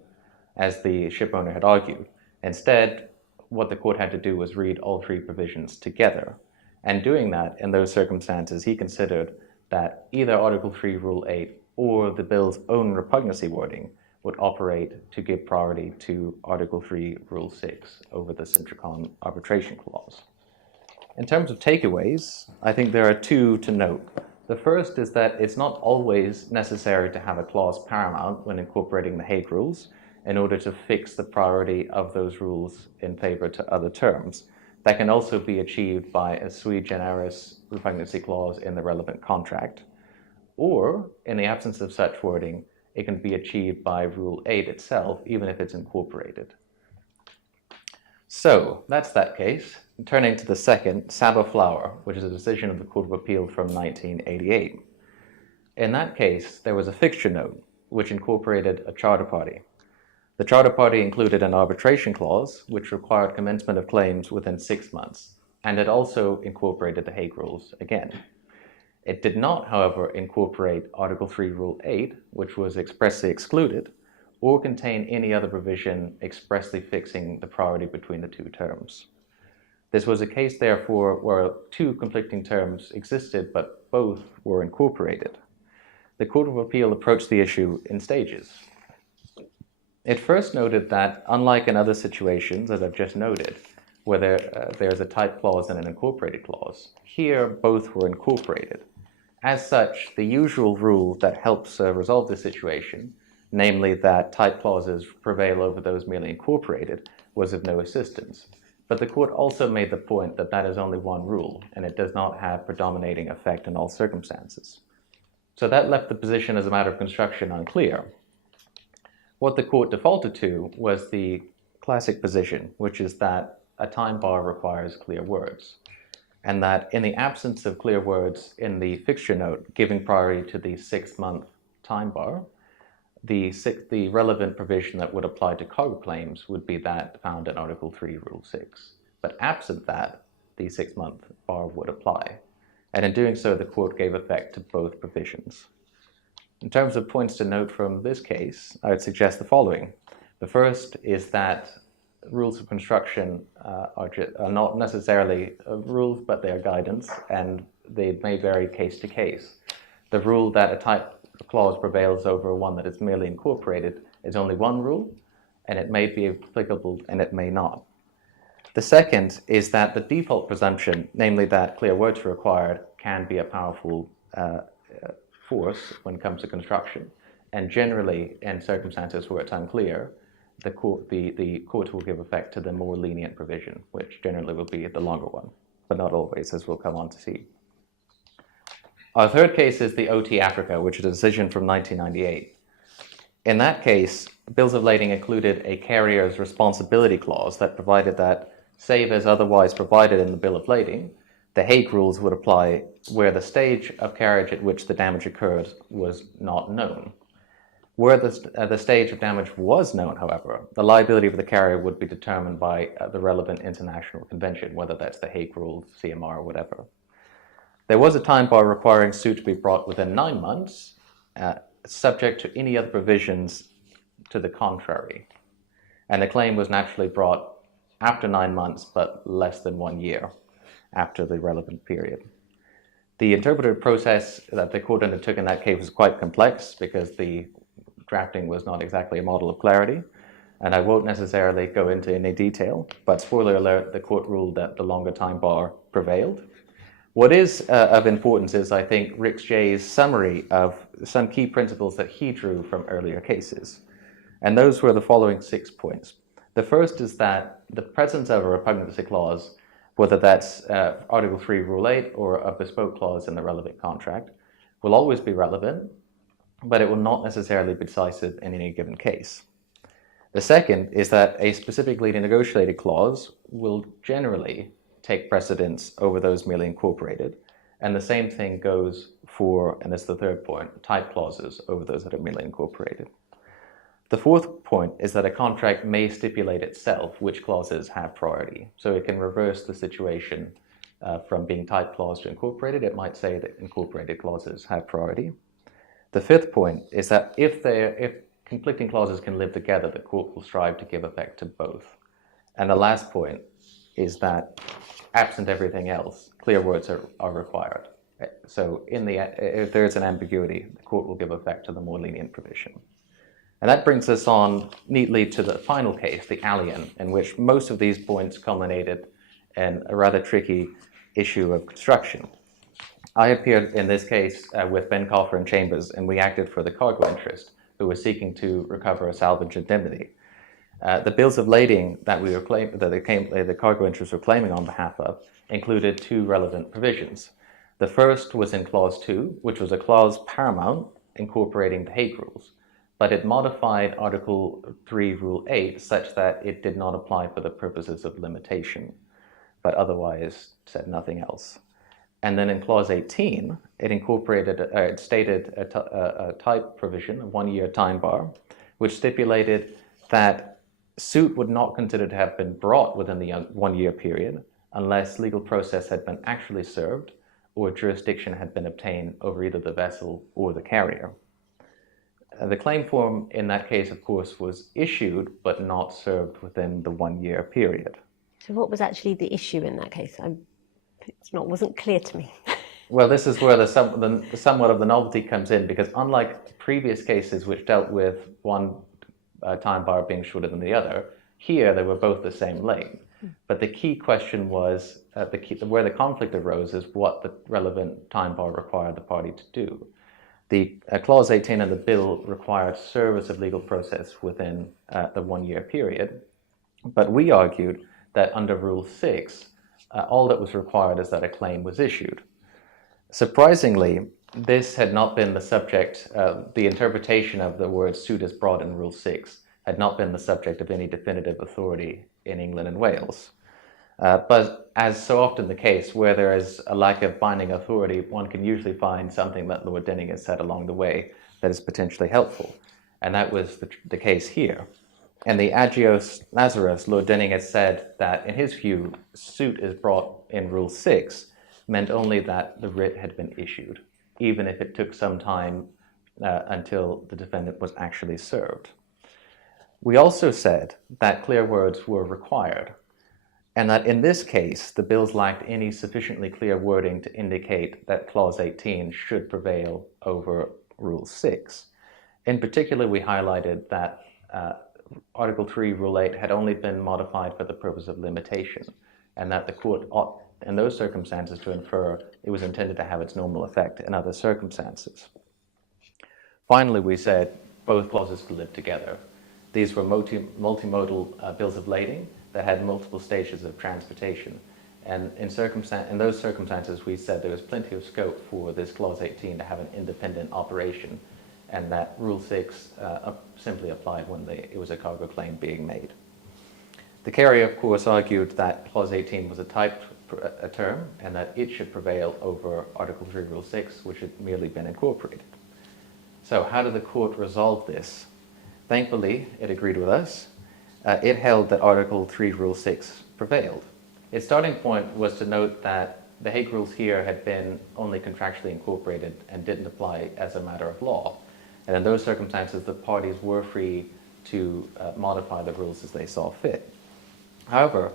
as the shipowner had argued. Instead, what the court had to do was read all 3 provisions together. And doing that, in those circumstances, he considered that either Article 3, Rule 8 or the bill's own repugnancy wording would operate to give priority to Article 3, Rule 6 over the Centricon arbitration clause. In terms of takeaways, I think there are 2 to note. The first is that it's not always necessary to have a clause paramount when incorporating the Hague Rules in order to fix the priority of those rules in favor to other terms. That can also be achieved by a sui generis repugnancy clause in the relevant contract. Or, in the absence of such wording, it can be achieved by Rule 8 itself, even if it's incorporated. So that's that case. Turning to the second, Saba Flower, which is a decision of the Court of Appeal from 1988. In that case, there was a fixture note which incorporated a charter party. The charter party included an arbitration clause which required commencement of claims within 6 months, and it also incorporated the Hague Rules again. It did not, however, incorporate Article 3, Rule 8, which was expressly excluded, or contain any other provision expressly fixing the priority between the two terms. This was a case, therefore, where two conflicting terms existed, but both were incorporated. The Court of Appeal approached the issue in stages. It first noted that, unlike in other situations, as I've just noted, where there's a type clause and an incorporated clause, here both were incorporated. As such, the usual rule that helps resolve this situation, namely that type clauses prevail over those merely incorporated, was of no assistance. But the court also made the point that that is only one rule, and it does not have predominating effect in all circumstances. So that left the position as a matter of construction unclear. What the court defaulted to was the classic position, which is that a time bar requires clear words, and that in the absence of clear words in the fixture note giving priority to the 6-month time bar, the relevant provision that would apply to cargo claims would be that found in Article 3, Rule 6. But absent that, the 6-month bar would apply. And in doing so, the court gave effect to both provisions. In terms of points to note from this case, I would suggest the following. The first is that rules of construction are not necessarily rules, but they are guidance, and they may vary case to case. The rule that a type clause prevails over one that is merely incorporated is only one rule, and it may be applicable and it may not. The second is that the default presumption, namely that clear words are required, can be a powerful force when it comes to construction. And generally, in circumstances where it's unclear, the court will give effect to the more lenient provision, which generally will be the longer one, but not always, as we'll come on to see. Our third case is the OT Africa, which is a decision from 1998. In that case, bills of lading included a carrier's responsibility clause that provided that, save as otherwise provided in the bill of lading, the Hague Rules would apply where the stage of carriage at which the damage occurred was not known. Where the stage of damage was known, however, the liability of the carrier would be determined by the relevant international convention, whether that's the Hague Rules, CMR, or whatever. There was a time bar requiring suit to be brought within 9 months, subject to any other provisions to the contrary. And the claim was naturally brought after 9 months, but less than 1 year after the relevant period. The interpretive process that the court undertook in that case was quite complex because the drafting was not exactly a model of clarity, and I won't necessarily go into any detail, but spoiler alert, the court ruled that the longer time bar prevailed. What is of importance is, I think, Rick Jay's summary of some key principles that he drew from earlier cases. And those were the following 6 points. The first is that the presence of a repugnancy clause, whether that's Article 3, Rule 8, or a bespoke clause in the relevant contract, will always be relevant, but it will not necessarily be decisive in any given case. The second is that a specifically negotiated clause will generally take precedence over those merely incorporated, and the same thing goes for, and that's the third point, type clauses over those that are merely incorporated. The fourth point is that a contract may stipulate itself which clauses have priority, so it can reverse the situation from being type clause to incorporated. It might say that incorporated clauses have priority. The fifth point is that if conflicting clauses can live together, the court will strive to give effect to both. And the last point is that, absent everything else, clear words are required. So if there is an ambiguity, the court will give effect to the more lenient provision. And that brings us on neatly to the final case, the Alion, in which most of these points culminated in a rather tricky issue of construction. I appeared in this case with Ben Coffer and Chambers, and we acted for the cargo interest, who was seeking to recover a salvage indemnity. The bills of lading that the cargo interests were claiming on behalf of included 2 relevant provisions. The first was in Clause 2, which was a clause paramount incorporating the Hague Rules. but it modified Article 3, Rule 8 such that it did not apply for the purposes of limitation, but otherwise said nothing else. And then in Clause 18, it incorporated, it stated a type provision, a 1-year time bar, which stipulated that suit would not consider to have been brought within the 1-year period unless legal process had been actually served or jurisdiction had been obtained over either the vessel or the carrier. The claim form in that case, of course, was issued but not served within the 1-year period. So what was actually the issue in that case? Wasn't clear to me. Well, this is where the somewhat of the novelty comes in, because unlike previous cases which dealt with one time bar being shorter than the other, here they were both the same length. But the key question was, where the conflict arose is what the relevant time bar required the party to do. The Clause 18 of the bill required service of legal process within the 1-year period, but we argued that under Rule 6, all that was required is that a claim was issued. Surprisingly, this had not been the subject, the interpretation of the word suit as brought in Rule 6 had not been the subject of any definitive authority in England and Wales. But as so often the case, where there is a lack of binding authority, one can usually find something that Lord Denning has said along the way that is potentially helpful. And that was the case here. And the Agios Lazaros, Lord Denning has said that, in his view, suit is brought in Rule 6 meant only that the writ had been issued, even if it took some time until the defendant was actually served. We also said that clear words were required, and that in this case, the bills lacked any sufficiently clear wording to indicate that Clause 18 should prevail over Rule 6. In particular, we highlighted that Article 3, Rule 8 had only been modified for the purpose of limitation, and that the court ought, in those circumstances, to infer it was intended to have its normal effect in other circumstances. Finally, we said both clauses could live together. These were multimodal bills of lading that had multiple stages of transportation. And in those circumstances, we said there was plenty of scope for this Clause 18 to have an independent operation, and that Rule 6 simply applied when it was a cargo claim being made. The carrier, of course, argued that Clause 18 was a typed term and that it should prevail over Article 3, Rule 6, which had merely been incorporated. So how did the court resolve this? Thankfully, it agreed with us. It held that Article 3, Rule 6 prevailed. Its starting point was to note that the Hague Rules here had been only contractually incorporated and didn't apply as a matter of law. And in those circumstances, the parties were free to modify the rules as they saw fit. However,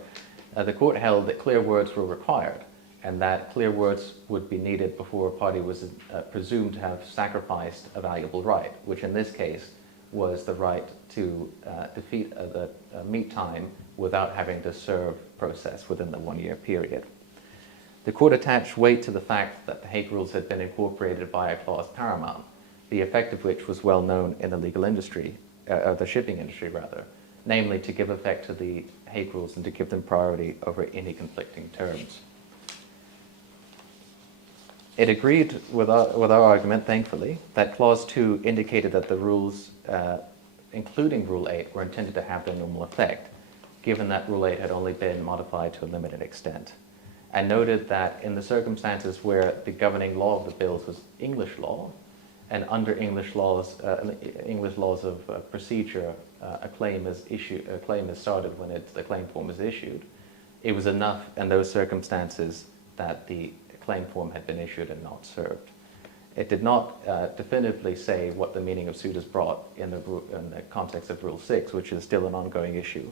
the court held that clear words were required, and that clear words would be needed before a party was presumed to have sacrificed a valuable right, which in this case was the right to defeat the meet time without having to serve process within the 1-year period. The court attached weight to the fact that the Hague Rules had been incorporated by a clause paramount, the effect of which was well known in the legal industry, the shipping industry rather, namely to give effect to the Hague Rules and to give them priority over any conflicting terms. It agreed with our argument, thankfully, that Clause 2 indicated that the rules, including Rule 8, were intended to have their normal effect, given that Rule 8 had only been modified to a limited extent, and noted that in the circumstances where the governing law of the bills was English law, and under English laws of procedure, a claim is started when the claim form is issued. It was enough in those circumstances that the claim form had been issued and not served. It did not definitively say what the meaning of suit is brought in the context of Rule 6, which is still an ongoing issue.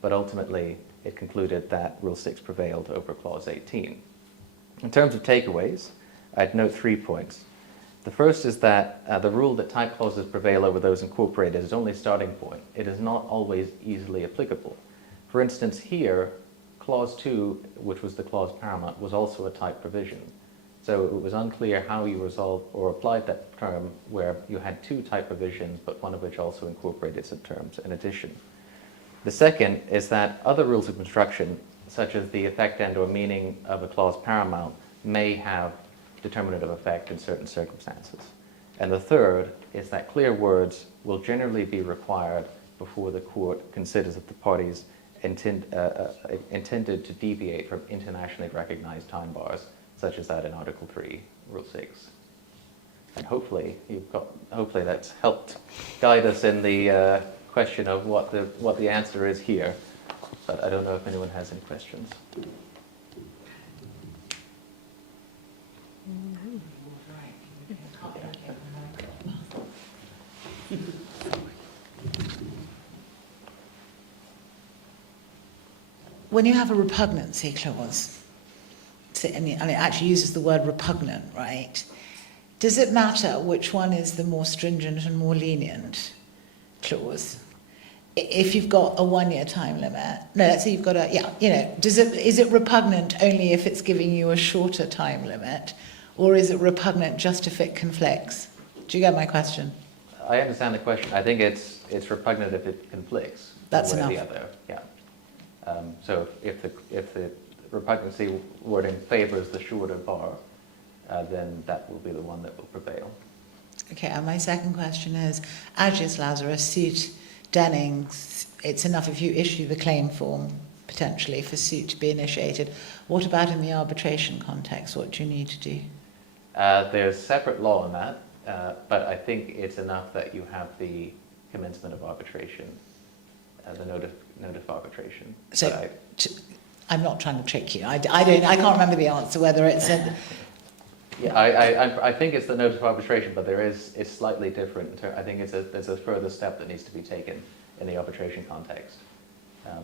But ultimately, it concluded that Rule 6 prevailed over Clause 18. In terms of takeaways, I'd note 3 points. The first is that the rule that type clauses prevail over those incorporated is only a starting point. It is not always easily applicable. For instance, here, Clause 2, which was the clause paramount, was also a type provision. So it was unclear how you resolved or applied that term where you had 2 type provisions, but one of which also incorporated some terms in addition. The second is that other rules of construction, such as the effect and or meaning of a clause paramount, may have determinative effect in certain circumstances. And the third is that clear words will generally be required before the court considers that the parties intended to deviate from internationally recognized time bars, such as that in Article 3, Rule 6. And hopefully that's helped guide us in the question of what the answer is here. But I don't know if anyone has any questions. When you have a repugnancy clause, and it actually uses the word repugnant, right? Does it matter which one is the more stringent and more lenient clause? If you've got a 1-year time limit, no, let's say you've got is it repugnant only if it's giving you a shorter time limit, or is it repugnant just if it conflicts? Do you get my question? I understand the question. I think it's repugnant if it conflicts. That's one way enough. or the other. Yeah. So if the repugnancy wording favors the shorter bar, then that will be the one that will prevail. Okay, and my second question is, Agius Lazarus, suit Dennings, it's enough if you issue the claim form, potentially, for suit to be initiated. What about in the arbitration context? What do you need to do? There's separate law on that, but I think it's enough that you have the commencement of arbitration, the notice of arbitration. So, I'm not trying to trick you. I can't remember the answer, whether it's... Yeah, I think it's the notice of arbitration, but it's slightly different. I think there's a further step that needs to be taken in the arbitration context,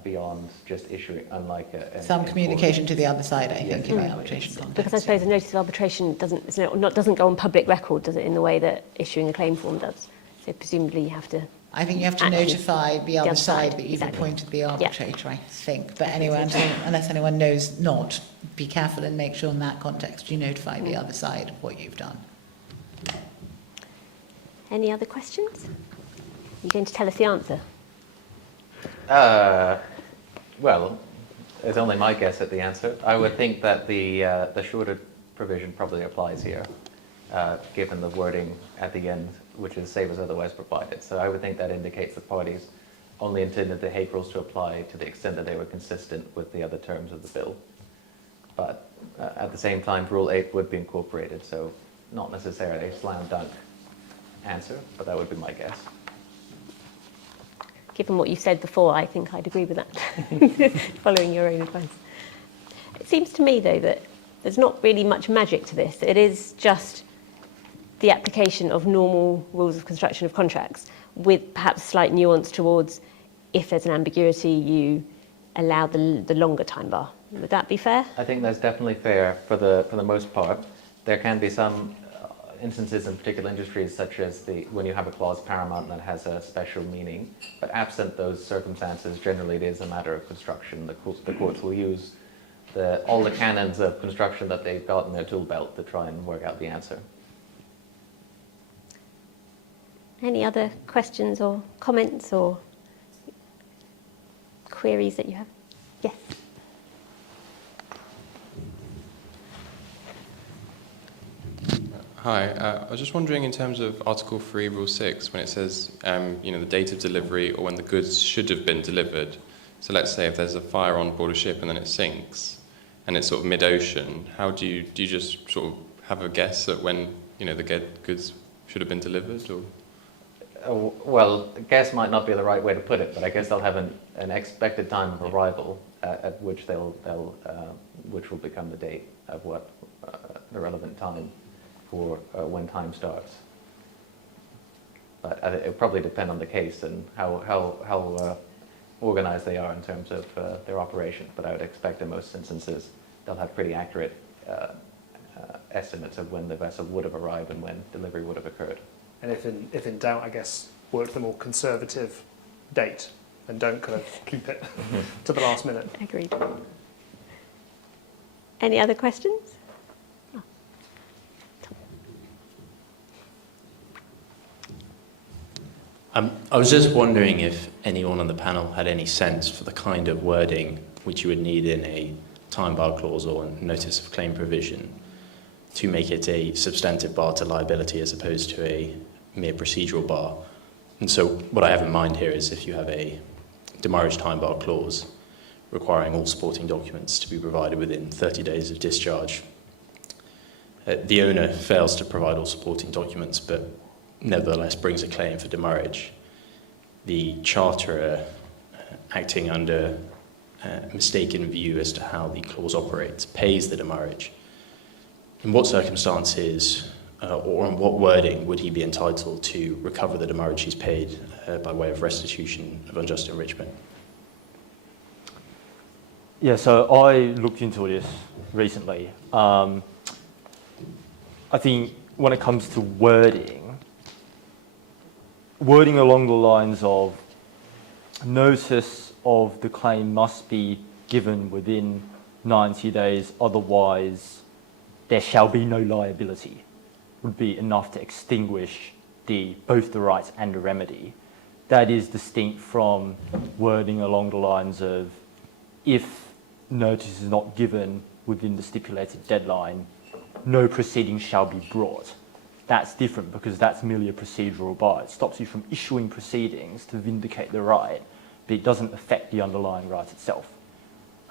beyond just issuing, unlike some communication to the other side, I think, in the arbitration context. Because I suppose a notice of arbitration doesn't go on public record, does it, in the way that issuing a claim form does? So presumably you have to... I think you have to notify the other side that you've appointed the arbitrator, I think. But anyway, unless anyone knows not, be careful and make sure in that context you notify the other side of what you've done. Any other questions? Are you going to tell us the answer? Well, it's only my guess at the answer. I would think that the shorter provision probably applies here, given the wording at the end, which is save as otherwise provided. So I would think that indicates the parties only intended the Hague rules to apply to the extent that they were consistent with the other terms of the bill. But at the same time, Rule 8 would be incorporated, so not necessarily a slam dunk answer, but that would be my guess. Given what you said before, I think I'd agree with that, following your own advice. It seems to me, though, that there's not really much magic to this. It is just the application of normal rules of construction of contracts, with perhaps slight nuance towards if there's an ambiguity, you allow the longer time bar. Would that be fair? I think that's definitely fair for the most part. There can be some instances in particular industries, such as when you have a clause paramount that has a special meaning, but absent those circumstances, generally it is a matter of construction. The courts will use all the canons of construction that they've got in their tool belt to try and work out the answer. Any other questions or comments or queries that you have? Yes. Hi, I was just wondering in terms of Article 3, Rule 6, when it says, the date of delivery or when the goods should have been delivered. So let's say if there's a fire on board a ship and then it sinks and it's sort of mid-ocean, how do you just sort of have a guess at when, the goods should have been delivered? Or? Well, guess might not be the right way to put it, but I guess they'll have an expected time of arrival at which which will become the date of what the relevant time for when time starts. But it would probably depend on the case and how organized they are in terms of their operation. But I would expect in most instances they'll have pretty accurate estimates of when the vessel would have arrived and when delivery would have occurred. And if in doubt, I guess, work the more conservative date and don't kind of keep it to the last minute. Agreed. Any other questions? I was just wondering if anyone on the panel had any sense for the kind of wording which you would need in a time bar clause or a notice of claim provision to make it a substantive bar to liability as opposed to a mere procedural bar. And so what I have in mind here is if you have a demurrage time bar clause requiring all supporting documents to be provided within 30 days of discharge, the owner fails to provide all supporting documents but nevertheless brings a claim for demurrage. The charterer, acting under a mistaken view as to how the clause operates, pays the demurrage. In what circumstances or in what wording would he be entitled to recover the demurrage he's paid by way of restitution of unjust enrichment? Yeah, so I looked into this recently. I think when it comes to wording along the lines of notice of the claim must be given within 90 days, otherwise there shall be no liability, would be enough to extinguish both the rights and the remedy. That is distinct from wording along the lines of if notice is not given within the stipulated deadline, no proceedings shall be brought. That's different because that's merely a procedural bar. It stops you from issuing proceedings to vindicate the right, but it doesn't affect the underlying right itself.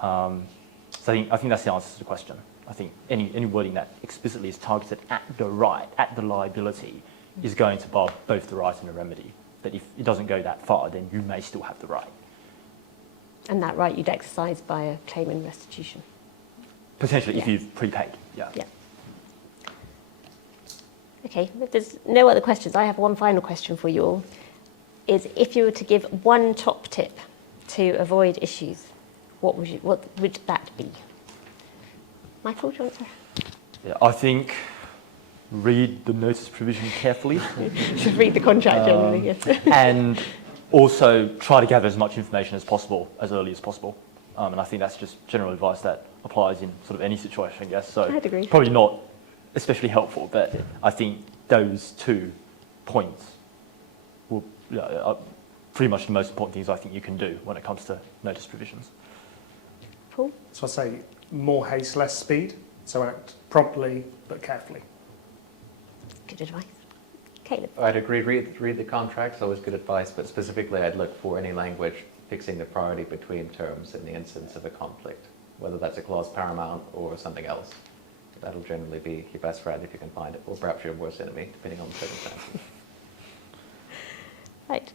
So I think that's the answer to the question. I think any wording that explicitly is targeted at the right, at the liability, is going to bar both the right and the remedy. But if it doesn't go that far, then you may still have the right. And that right you'd exercise by a claim in restitution. Potentially, if you've prepaid, yeah. Yeah. Okay, if there's no other questions, I have one final question for you all. Is if you were to give one top tip to avoid issues, what would that be? Michael, do you want to? Yeah, I think read the notice provision carefully. Should read the contract generally, yes. And also try to gather as much information as possible, as early as possible. And I think that's just general advice that applies in sort of any situation, I guess. So I'd agree. Probably not especially helpful, but I think those 2 points are pretty much the most important things I think you can do when it comes to notice provisions. Paul? So I say more haste, less speed. So act promptly but carefully. Good advice. Caleb? I'd agree, read the contracts, always good advice, but specifically I'd look for any language fixing the priority between terms in the instance of a conflict, whether that's a clause paramount or something else. That'll generally be your best friend if you can find it, or perhaps your worst enemy, depending on the circumstances. Right.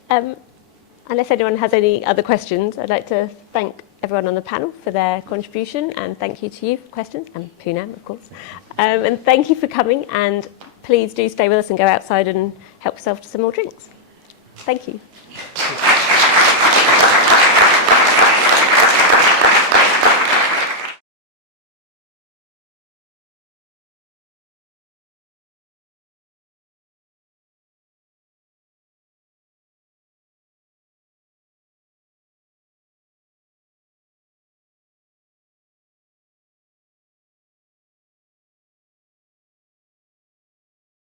Unless anyone has any other questions, I'd like to thank everyone on the panel for their contribution, and thank you to you for questions, and Poonam, of course. And thank you for coming, and please do stay with us and go outside and help yourself to some more drinks. Thank you.